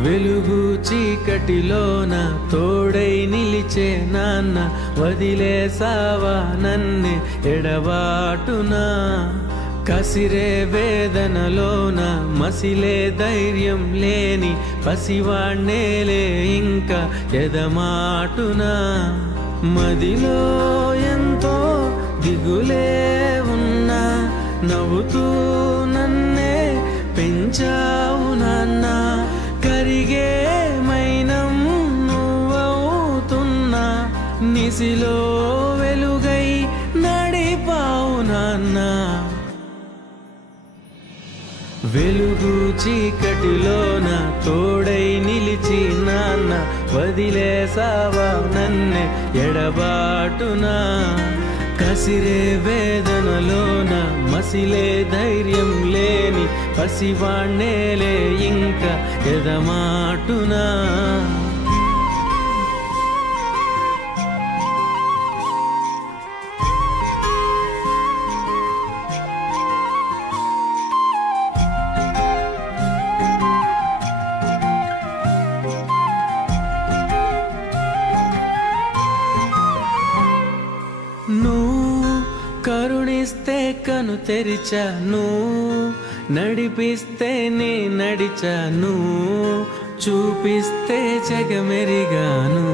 వెలుగు చీకటిలోన తోడై నిలిచే నాన్న వదిలేసావా నన్నే ఎడబాటునా కసిరే వేదనలోన మసిలే ధైర్యం లేని పసివాణ్ణేలే ఇంకా ఎదమాటునా మదిలో ఎంతో దిగులే ఉన్నా నవ్వుతూ నన్నే పెంచావు నాన్న కరిగే మైనం నువ్వవుతున్నా నిసిలో వెలుగై నడిపావు నాన్న వెలుగు చీకటిలోన తోడై నిలిచి నాన్న వదిలేసావా నన్నే ఎడబాటునా కసిరే వేదనలోన మసిలే ధైర్యం లేని పసివాణ్ణేలే ఇంకా ఎదమాటునా కరుణిస్తే కను తెరిచాను నడిపిస్తే నే నడిచాను చూపిస్తే జగమెరిగాను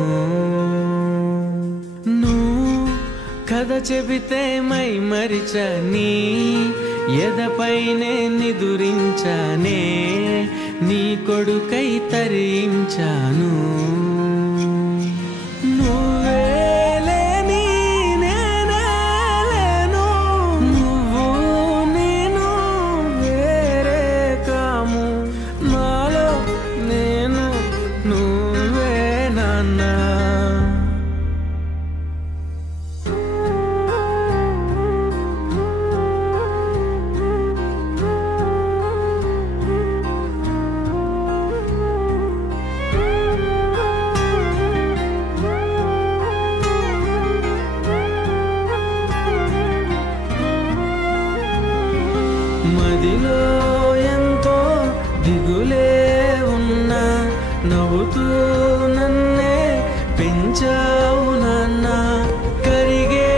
నువ్వు కథ చెబితే మై మరిచని ఎదపైనే నిదురించానే నీ కొడుకై తరించాను మదిలో ఎంతో దిగులే ఉన్నా నవ్వుతూ నన్నే పెంచావు నాన్న కరిగే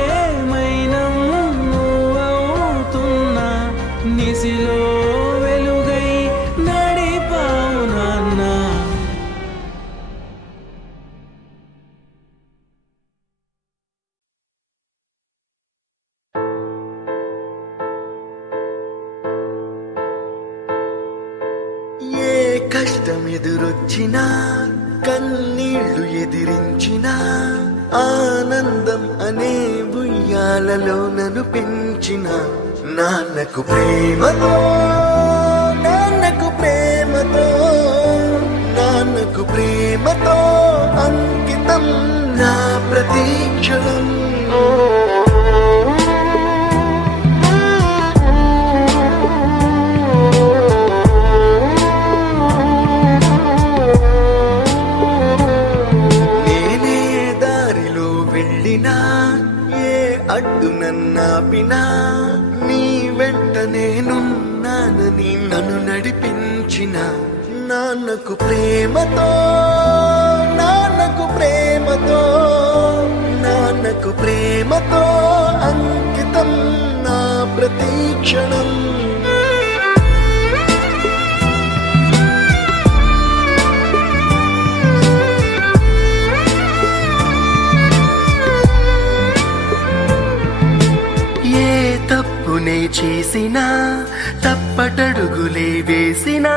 మైనం నువ్వవుతున్నా నిసిలో వెలుగై నడిపావు నాన్న కష్టం ఎదురొచ్చినా కన్నీళ్లు ఎదిరించినా ఆనందం అనే ఉయ్యాలలో నన్ను పెంచిన నాన్నకు ప్రేమతో నాన్నకు ప్రేమతో నాన్నకు ప్రేమతో అంకితం నా ప్రతీక్షణం అడ్డు నన్నాపినా నీ వెంట నేనున్నానని నన్ను నడిపించిన నాన్నకు ప్రేమతో నాన్నకు ప్రేమతో నాన్నకు ప్రేమతో అంకితం నా ప్రతీక్షణం చేసినా తప్పటడుగులే వేసినా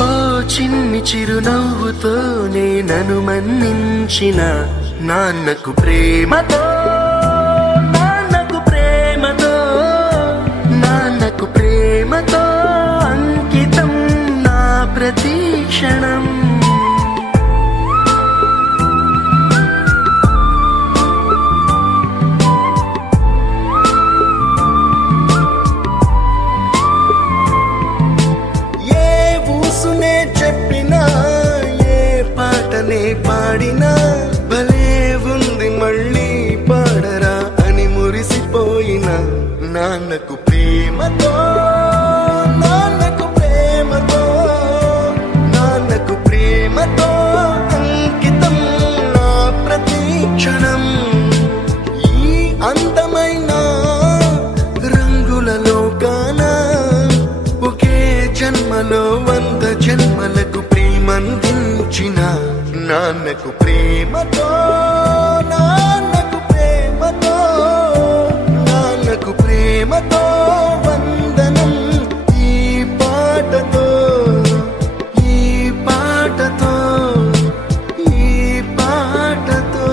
ఓ చిన్ని చిరునవ్వుతోనే నన్ను మన్నించిన నాన్నకు ప్రేమతో నాన్నకు ప్రేమతో నాన్నకు ప్రేమతో అంకితం నా ప్రతీక్షణం పాడినా భలే ఉంది మళ్ళీ పాడరా అని మురిసిపోయిన నాన్నకు ప్రేమతో నాన్నకు ప్రేమతో నాన్నకు ప్రేమ వంద జన్మలకు ప్రేమందించిన నాన్నకు ప్రేమతో నాన్నకు ప్రేమతో నాన్నకు ప్రేమతో వందనం ఈ పాటతో ఈ పాటతో ఈ పాటతో.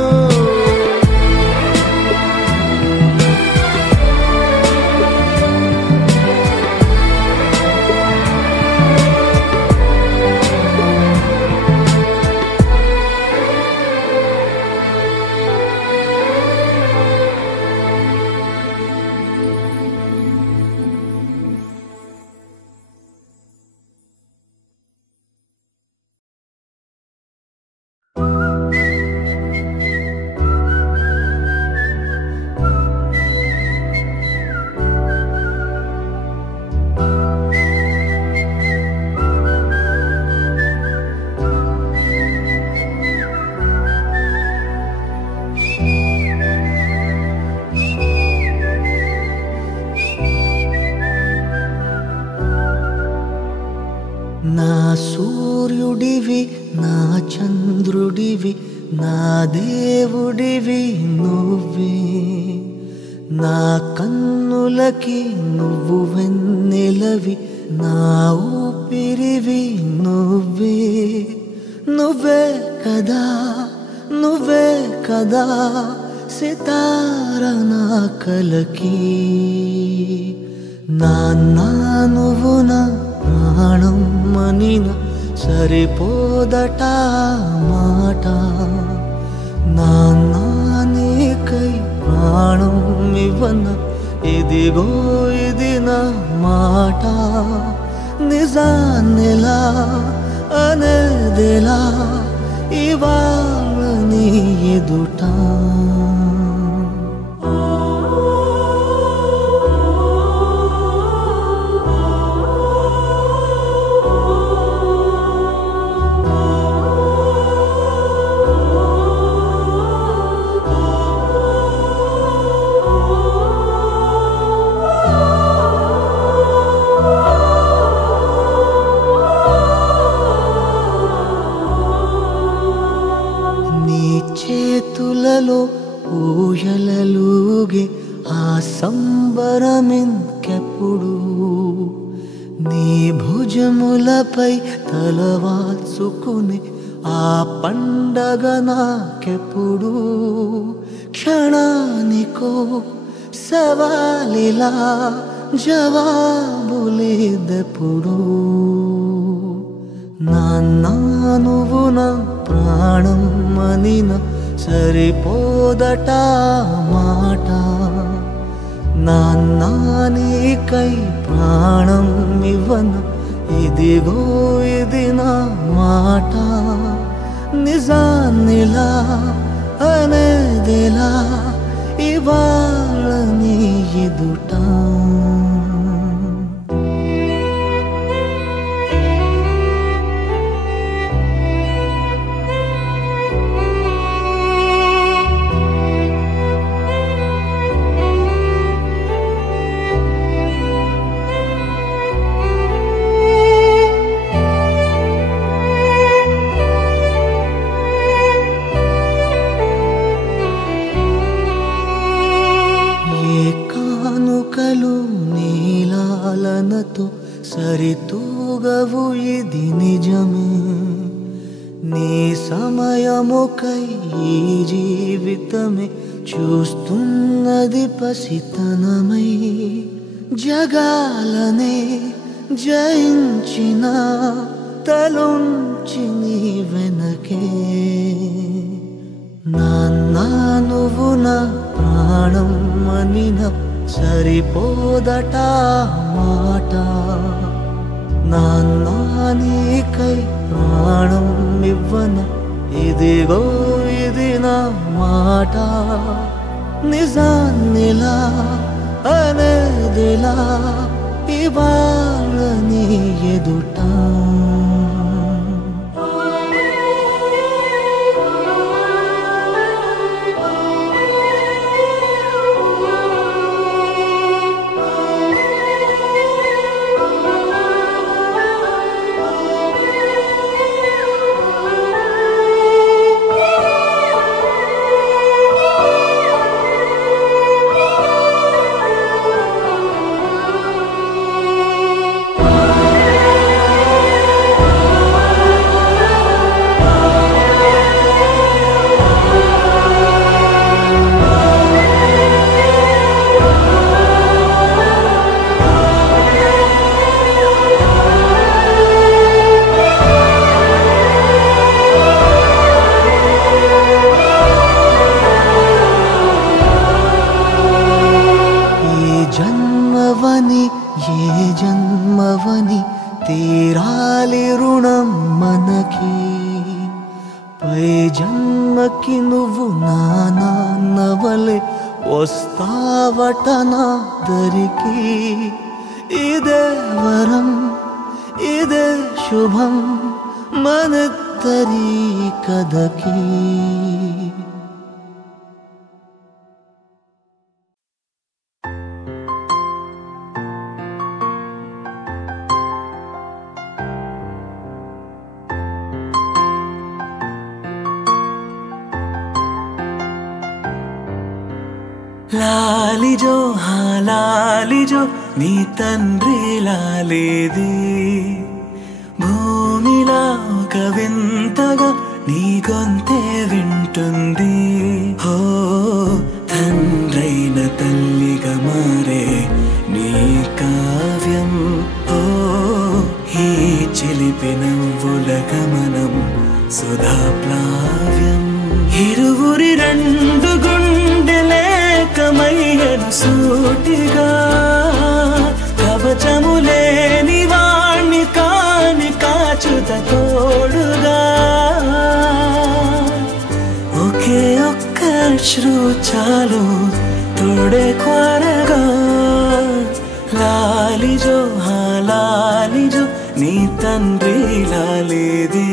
నా సూర్యుడివి నా చంద్రుడివి నా దేవుడివి నువ్వే, నా కన్నులకి నువ్వు వెన్నెలవి నా ఊపిరివి నువ్వే. నువ్వే కదా నువ్వే కదా సితార నా కలకి, నాన్న నువ్వు నా ప్రాణం మనిన సరిపోదట మాట. నాన్న నీకై ప్రాణం ఇవ్వన ఇదిగో ఇది నా మాట. నిజాన్నిలా అనేదిలా ఇవాళ నీ ఎదుట. చేతులలో ఊయలలుగే ఆ సంబరమింకెప్పుడు, నీ భుజములపై తలవాల్చుకుని ఆ పండగ నాకెప్పుడు. క్షణానికో సవాలిలా జవాబులేదెప్పుడు. నాన్న నువ్వు నా ప్రాణం మనిన సరిపోదట మాట. నాన్న నీకై ప్రాణం ఇవ్వన ఇదిగో ఇది నా మాట. నిజాన్నిలా అనేదిలా ఇవాళ నీ ఎదుట. నీలాలనతో సరితూగవు ఇది నిజమే. నీ సమయముకై ఈ జీవితమే చూస్తున్నది పసితనమై. జగాలనే జయించిన తలుంచి నీ వెనకే. నాన్న నువ్వు నా ప్రాణం మనిన సరిపోదట మాట. నాన్న నీకై ప్రాణం ఇవ్వన ఇదిగో ఇది నా మాట. నిజాన్నిలా అనేదిలా ఇవాళ నీ ఎదుట. తీరాలి రుణం మనకి, పై జన్మకి నువ్వు నా నాన్నవలే వస్తావట నా దరికి. ఇదే వరం ఇదే శుభం మనద్దరి కథకి. లాలిజో లాలిజో నీ తండ్రి లాలేది, భూమిలా ఒక వింతగా నీ గొంతే వింటుంది. హో తండ్రైన తల్లిగా మారే నీ కావ్యం, ఓ ఈ చిలిపి నవ్వుల గమనం సుధా ప్లావ్యం. ఇరువురి రెండు గుండెలేకమయ్యను సూటిగా, కవచములేని వాణ్ణి కాని కాచుత తోడుగా. ఒకే ఒక్క అశ్రు చాలు తోడే కోరగా. లాలిజో లాలిజో నీ తండ్రి లాలేది,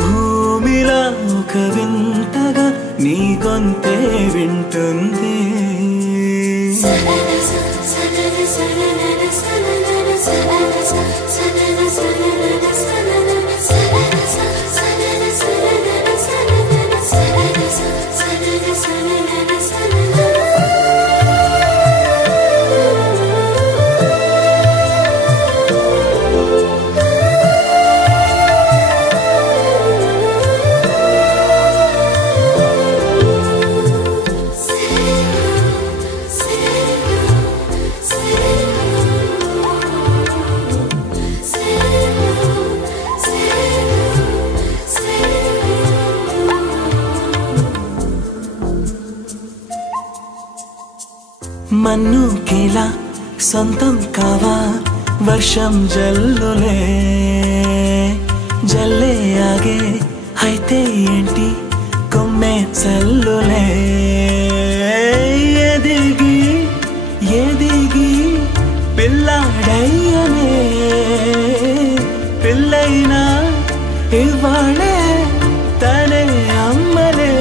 భూమిలా ఒక వింతగా నీ గొంతే వింటుంది. మన్నుకిలా సొంతం కావా వర్షం జల్లులే, జల్లే ఆగే అయితే ఏంటి కొమ్మే చల్లులే. ఎదిగి ఎదిగి పిల్లాడయ్యనే, పిల్లైనా ఇవాళే తనే అమ్మలే.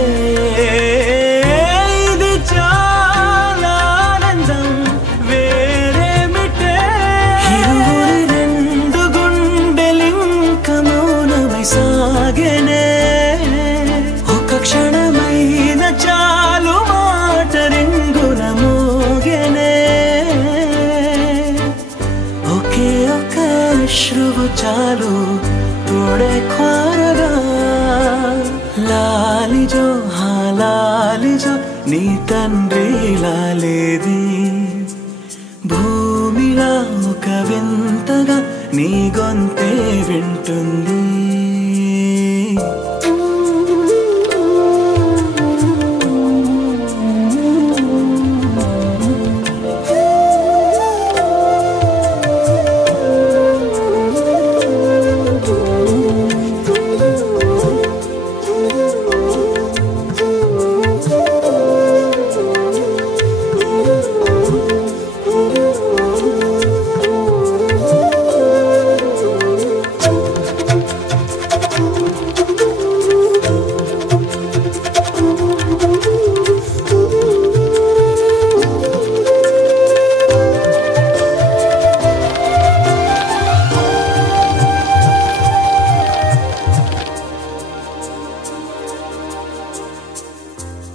ఒక క్షణమైన చాలు మాట రింగున మోగెనే, ఒకే ఒక అశ్రువు చాలు తోడే కోరగా. లాలిజో లాలిజో నీ తండ్రి లాలేది, భూమిలా ఒక వింతగా నీ గొంతే వింటుంది.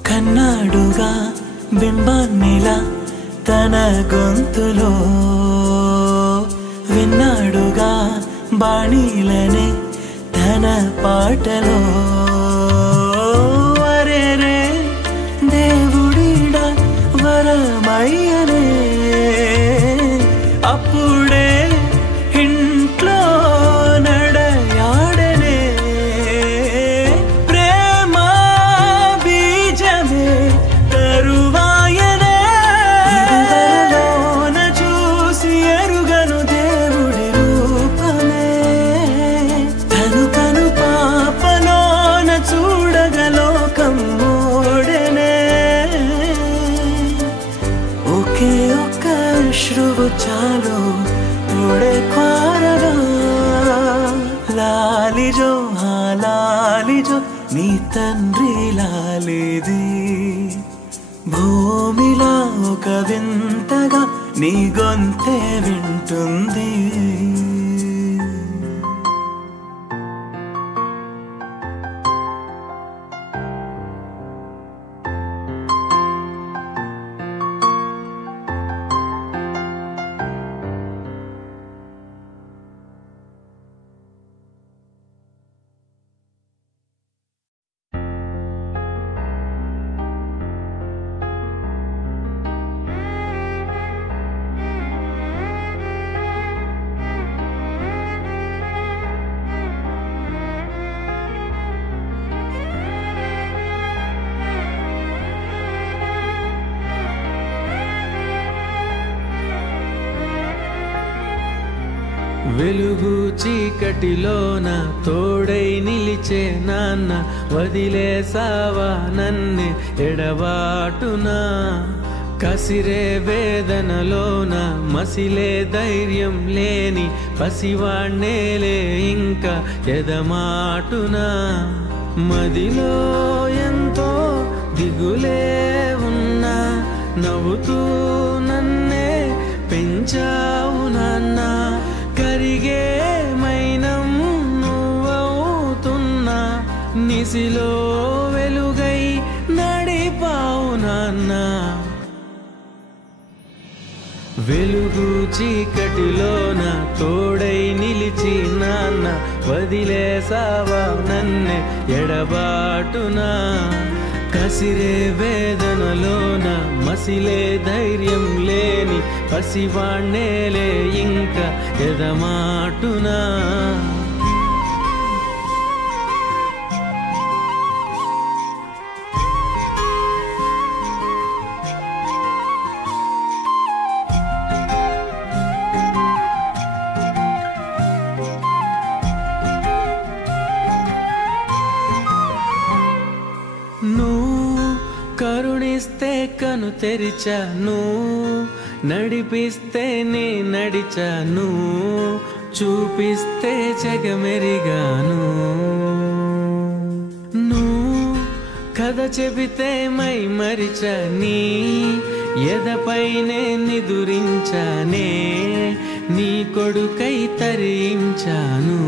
కన్నాడుగా బింబాన్నిలా తన గొంతులో, విన్నాడుగా బాణీలనే తన పాటలో. వరేరే దేవుడిడా వరమయ్యనే, అప్పుడే ఇంట్లో నడయాడనే. ప్రేమ బీజమే తరువాయనే, ఇరువరలోన చూసి ఎరుగను దేవుడి రూపమే. లాలిజో లాలిజో నీ తండ్రి లాలిది భూమిలా ఒక వింతగా నీ గొంతే వింటుంది వెలుగు చీకటిలోన తోడై నిలిచే నాన్న వదిలేసావా నన్నే ఎడబాటునా కసిరే వేదనలోన మసిలే ధైర్యం లేని పసివాణ్ణేలే ఇంకా ఎదమాటునా మదిలో ఎంతో దిగులే ఉన్నా నవ్వుతూ నన్నే పెంచావు నాన్న కరిగే మైనం నువ్వవుతున్నా నిసిలో వెలుగై నడిపావు నాన్న వెలుగు చీకటిలోన తోడై నిలిచి నాన్న వదిలేసావా నన్నే ఎడబాటునా కసిరే వేదనలోన మసిలే ధైర్యం లేని పసివాణ్ణేలే ఇంకా ఎదమాటునా కరుణిస్తే కను తెరిచాను నడిపిస్తే నే నడిచాను చూపిస్తే జగమెరిగాను నువ్వు కథ చెబితే మై మరిచని ఎదపైనే నిదురించానే నీ కొడుకై తరించాను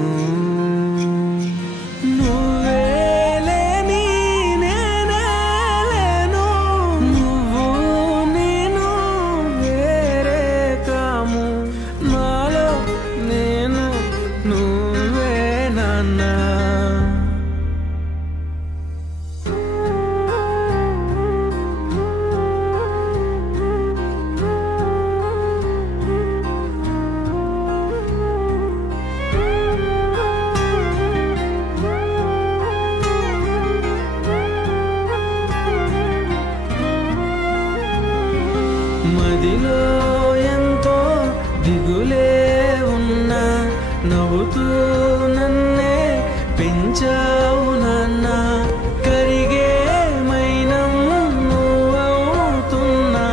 మదిలో ఎంతో దిగులే ఉన్నా నవ్వుతూ నన్నే పెంచావు నాన్న కరిగే మైనం నువ్వవుతున్నా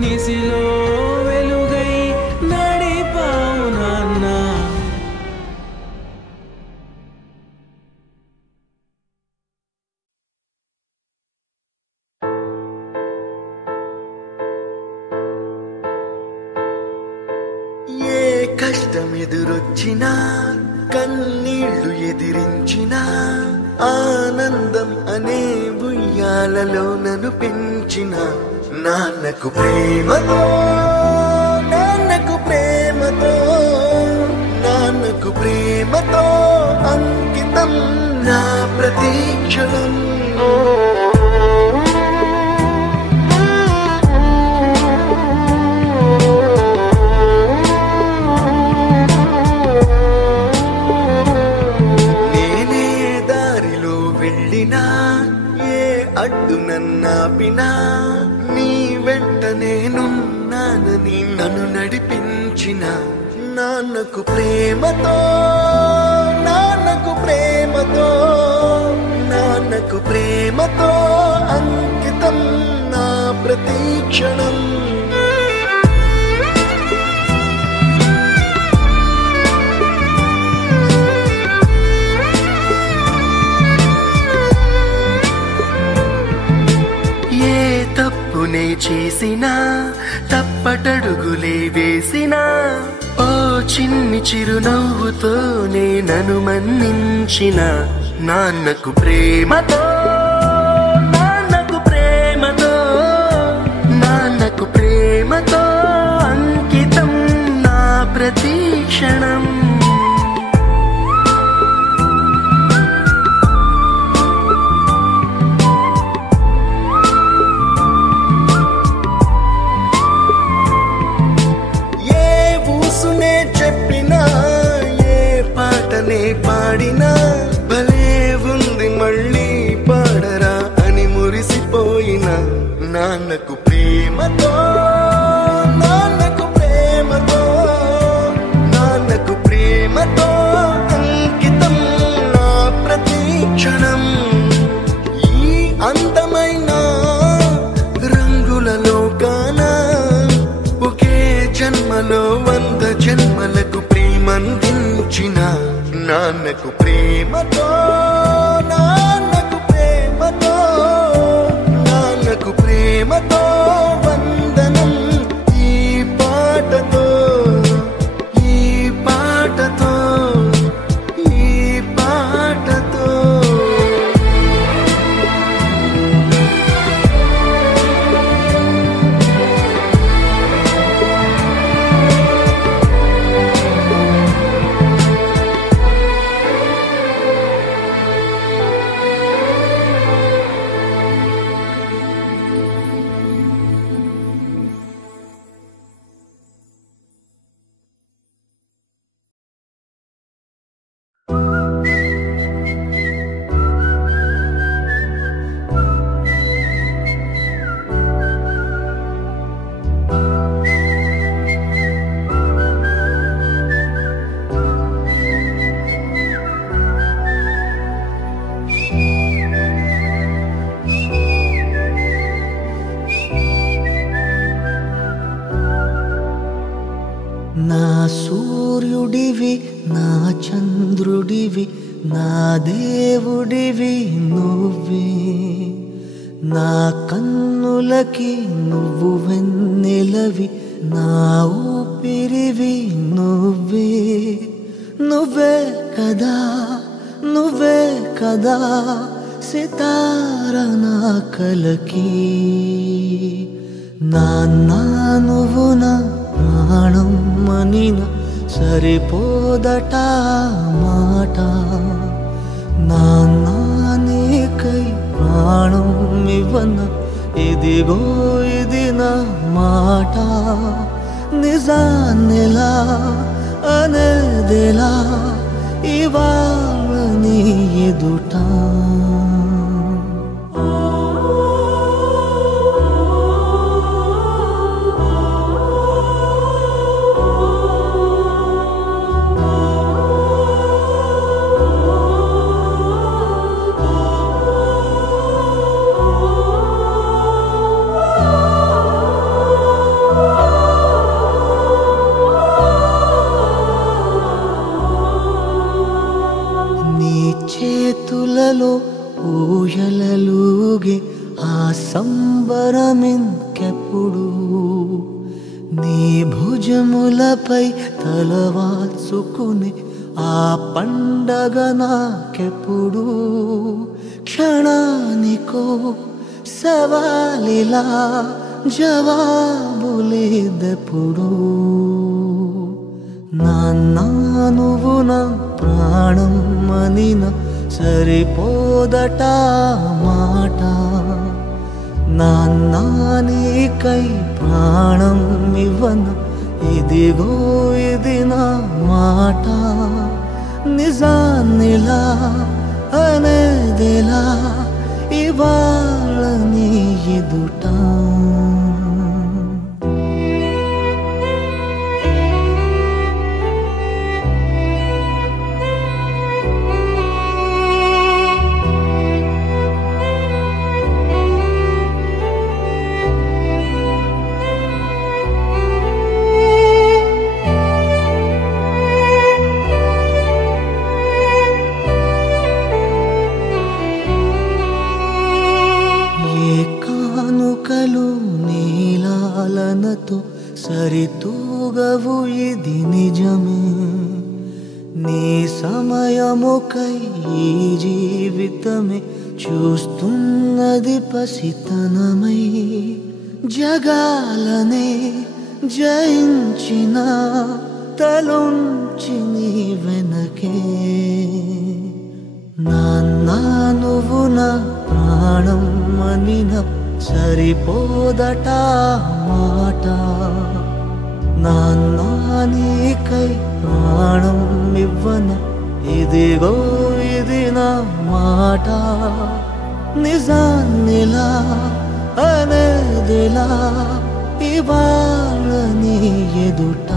నిసిలో వెలుగై నడిపావు నాన్న కష్టమెదురొచ్చినా కన్నీళ్లు ఎదిరించినా ఆనందం అనే ఉయ్యాలలో నన్ను పెంచిన నాన్నకు ప్రేమతో నాన్నకు ప్రేమతో నాన్నకు ప్రేమతో అంకితం నా ప్రతీక్షణం అడ్డు నన్నాపినా నీ వెంట నేనున్నానని నన్ను నడిపించిన నాన్నకు ప్రేమతో నాన్నకు ప్రేమతో నాన్నకు ప్రేమతో అంకితం నా ప్రతీక్షణం చేసినా తప్పటడుగులే వేసినా ఓ చిన్ని చిరునవ్వుతోనే నన్ను మన్నించిన నాన్నకు ప్రేమతో నాన్నకు ప్రేమతో నాన్నకు ప్రేమతో అంకితం నా ప్రతి క్షణం. పాడినా భలే ఉంది మళ్ళీ పాడరా అని మురిసిపోయిన నాన్నకు ప్రేమతో నాన్నకు ప్రేమతో నాన్నకు ప్రేమతో అంకితం నా ప్రతి క్షణం. ఈ అందమైన రంగుల లోకాన ఒకే జన్మలో 100 జన్మలకు ప్రేమందించిన నాన్నకు ప్రేమతో నాన్నకు ప్రేమతో నాన్నకు ప్రేమతో వందనం. ఈ పాటతో ఈ పాటతో ఈ పాటతో నా సూర్యుడివి నా చంద్రుడివి నా దేవుడివి నువ్వే. నా కన్నులకి నువ్వు వెన్నెలవి నా ఊపిరివి నువ్వే. నువ్వే కదా నువ్వే కదా సితార నా కలకి. నాన్న నువ్వు నా ప్రాణం మనిన సరిపోదట మాట. నాన్న నీకై ప్రాణం ఇవ్వన ఇదిగో ఇది నా మాట. నిజాన్నిలా అనేదిలా ఇవాళ నీ ఎదుట. చేతులలో ఊయలలుగే ఆ సంబరమింకెప్పుడు. నీ భుజములపై తలవాల్చుకుని ఆ పండగ నాకెప్పుడు. క్షణానికో సవాలిలా జవాబులేదెప్పుడు. నాన్న నువ్వు నా ప్రాణం మనిన సరిపోదట మాట. నాన్న నీకై ప్రాణం ఇవ్వన ఇదిగో ఇది నా మాట. నిజాన్నిలా అనేదిలా ఇవాళ నీ ఎదుట. కానుకలు సరితూగవు ఇది నిజమే నీ సమయముకై ఈ జీవితమే చూస్తున్నది పసితనమై జగాలనే జయించిన తలొంచి నీ వెనకే నాన్నా నువ్వు నా ప్రాణం అనిన సరిపోదట మాట నాన్నా నీకై ప్రాణం ఇవ్వన ఇదిగో ఇది నా మాట నిజాన్నిలా అనేదిలా ఇవాళ నీ ఎదుట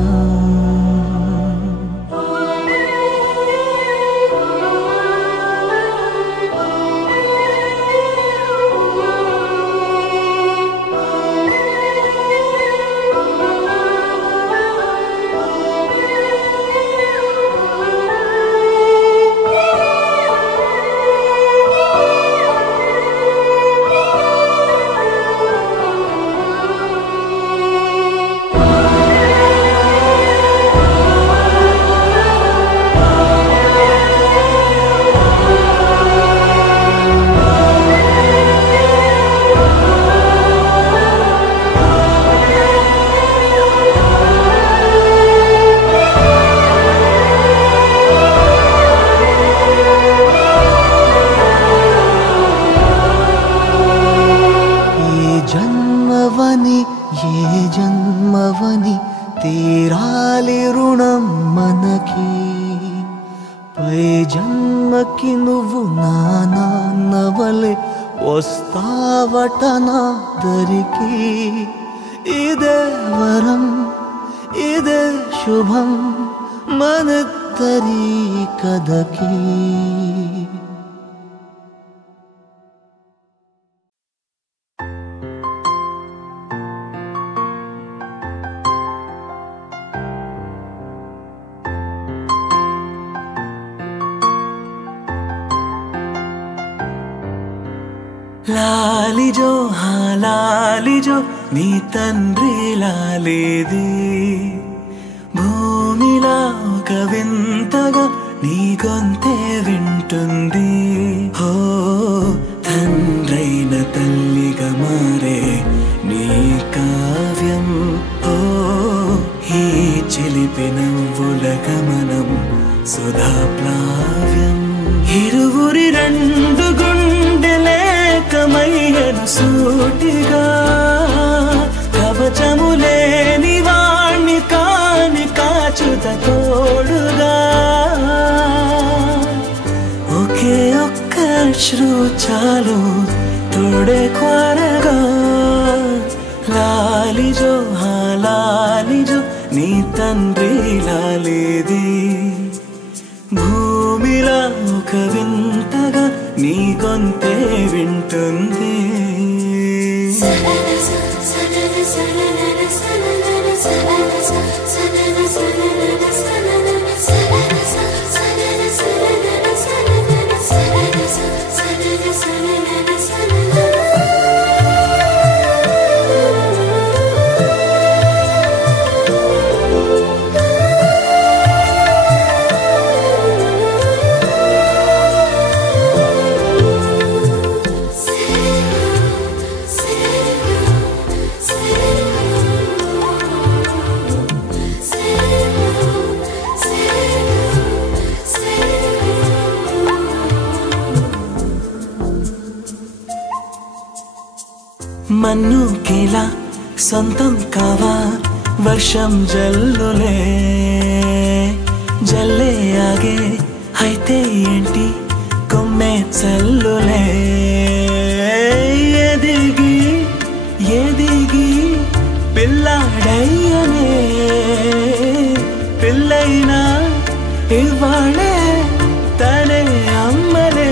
ఏ జన్మవని తీరాలి రుణం మనకి పై జన్మకి నువ్వు నా నాన్నవలే వస్తావట నా దరికి ఇదే వరం ఇదే శుభం మనద్దరి కథకి లాలిజో లాలిజో నీ తండ్రి లాలేది భూమిలా ఒక వింతగా నీ గొంతే వింటుంది హో తండ్రైన తల్లిగా మారే నీ కావ్యం హో ఈ చిలిపి నవ్వుల గమనం సుధా ప్లావ్యం ఇరువురి రెండు గుండెలేకమయ్యను సూటిగా కవచములేని వాణ్ణి కాని కాచుత తోడుగా ఒకే ఒక్క అశ్రు చాలు తోడే కొరగా లాలిజో లాలిజో నీ తండ్రి లాలేది భూమిలా ఒక వింతగా నీ గొంతే వింటుంది మన్ను కేలా సొంతం కావా వర్షం జల్లులే జల్లే ఆగే అయితే ఏంటి కొమ్మే చల్లులే ఎదిగి ఎదిగి పిల్లాడయ్యనే పిల్లైనా ఇవాళే తనే అమ్మలే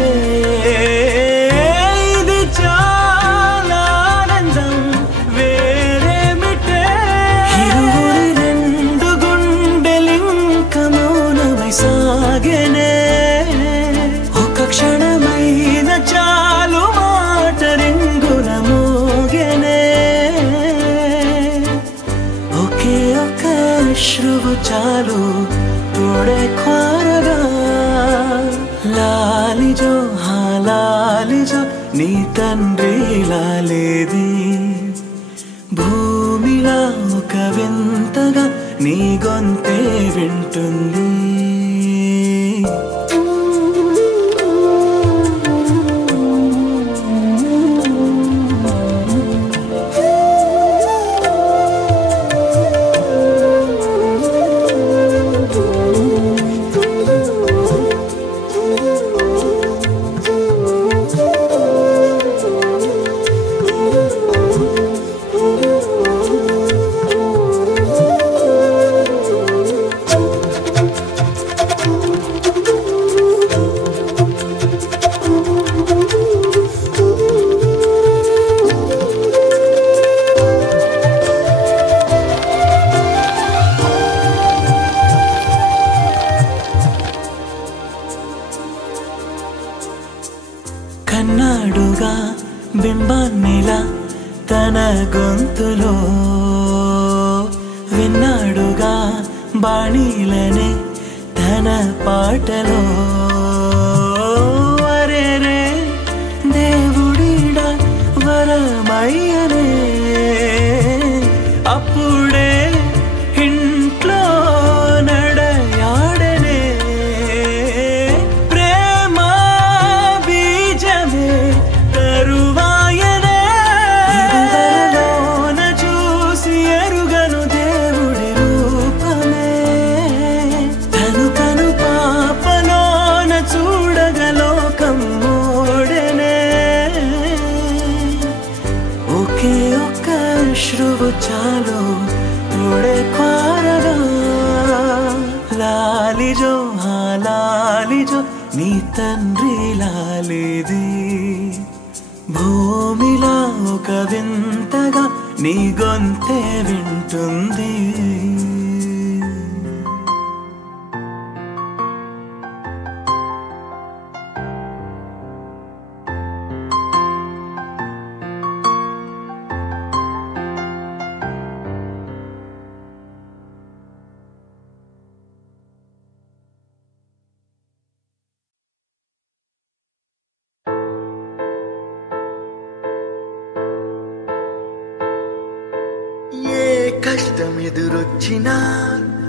సాగనే ఒక క్షణమైన లాలిజో లాలిజో నీ తండ్రిలా లేది భూమిలా ఒక వింతగా నీ గొంతే వింటుంది కన్నాడుగా బింబాన్నిలా తన గొంతులో విన్నాడుగా బాణీలనే తన పాటలో వరేరే దేవుడిడా వరమయ్యనే అప్పుడే ఇంట్లో నడయాడనే ప్రేమ బీజమే తరువాయనే ఇదివరలోన చూసి ఎరుగను దేవుడి రూపమే తను కను పాపలోన చూడగలోకం మోడనే ఒకే ఒక్క శ్రువు చాలు తోడే క్వారగా లాలిజో లాలిజో నీ తండ్రి లాలేది భూమిలా ఒక వింతగా నీ గొంతే వింటుంది కష్టం ఎదురొచ్చినా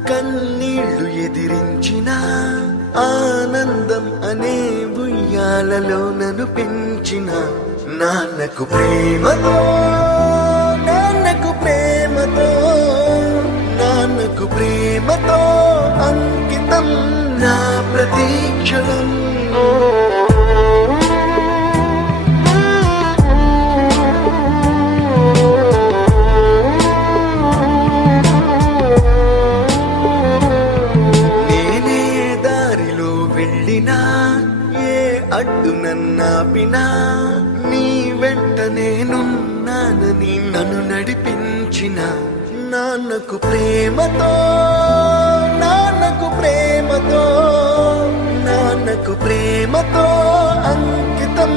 కన్నీళ్లు ఎదిరించినా ఆనందం అనే ఉయ్యాలలో నన్ను పెంచిన నాన్నకు ప్రేమతో నాన్నకు ప్రేమతో నాన్నకు ప్రేమతో అంకితం నా ప్రతీక్షణం అడ్డు నన్నాపినా నీ వెంట నేనున్నానని నన్ను నడిపించిన నాన్నకు ప్రేమతో నాన్నకు ప్రేమతో నాన్నకు ప్రేమతో అంకితం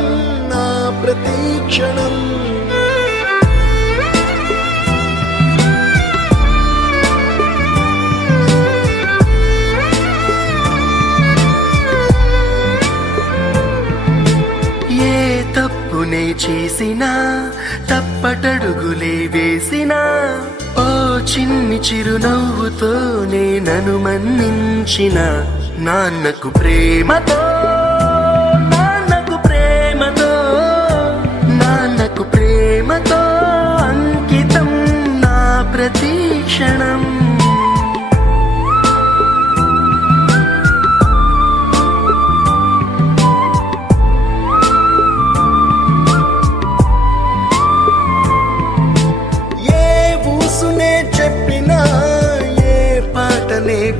నా ప్రతీక్షణం తప్పునే చేసినా తప్పటడుగులే వేసినా ఓ చిన్ని చిరునవ్వుతోనే నన్ను మన్నించిన నాన్నకు ప్రేమతో నాన్నకు ప్రేమతో నాన్నకు ప్రేమతో అంకితం నా ప్రతీక్షణం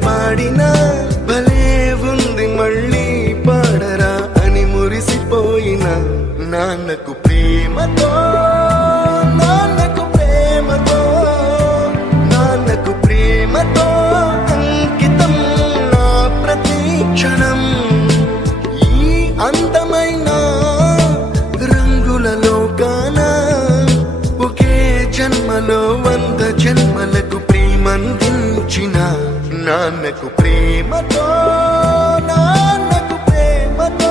పాడినా భలే ఉంది మళ్ళీ పాడరా అని మురిసిపోయిన నాన్నకు ప్రేమతో నాన్నకు ప్రేమతో నాన్నకు ప్రేమతో అంకితం నా ప్రతీక్షణం ఈ అందమైన రంగుల లోకాన ఒకే జన్మలో 100 జన్మలకు ప్రేమందించిన నాన్నకు ప్రేమతో నాన్నకు ప్రేమతో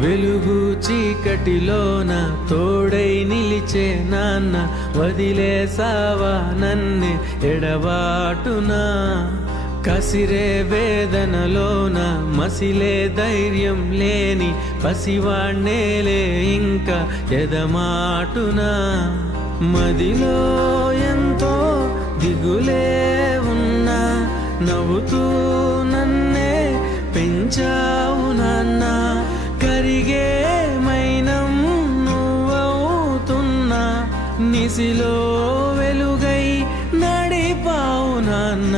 వెలుగు చీకటిలోన తోడై నిలిచే నాన్న వదిలేసావా నన్నే ఎడబాటునా కసిరే వేదనలోన మసిలే ధైర్యం లేని పసివాణ్ణేలే ఇంకా ఎదమాటునా మదిలో ఎంతో దిగులే ఉన్నా నవ్వుతూ నన్నే పెంచావు నాన్న కరిగే మైనం నువ్వవుతున్నా నిసిలో వెలుగై నడిపావు నాన్న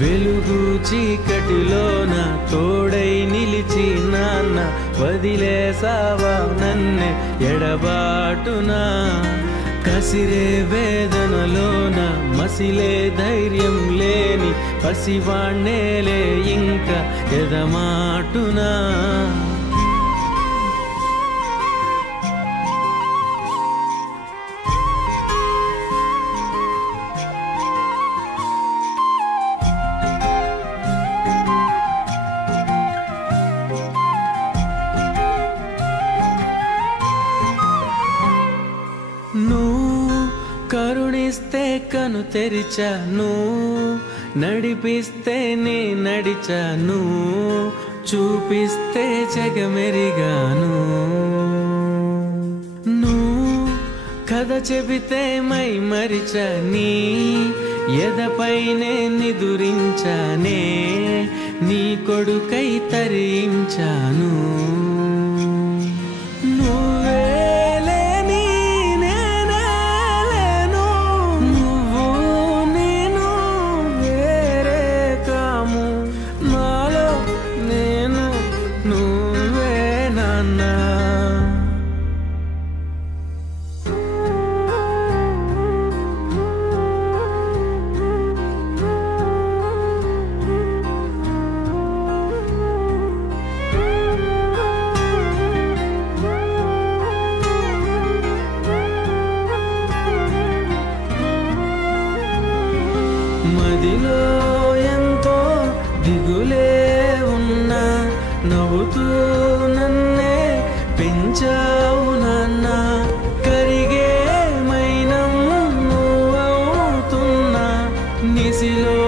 వెలుగు చీకటిలోన తోడై నిలిచి నాన్న వదిలేసావా నన్నే ఎడబాటునా కసిరే వేదనలోన మసిలే ధైర్యం లేని పసివాణ్ణేలే ఇంకా ఎదమాటునా కరుణిస్తే కను తెరిచాను నడిపిస్తే నే నడిచాను చూపిస్తే జగమెరిగాను నువ్వు కథ చెబితే మై మరిచని ఎదపైనే నిదురించానే నీ కొడుకై తరించాను మదిలో ఎంతో దిగులే ఉన్నా నవ్వుతూ నన్నే పెంచావు నాన్న కరిగే మైనం నువ్వవుతున్నా నిసిలో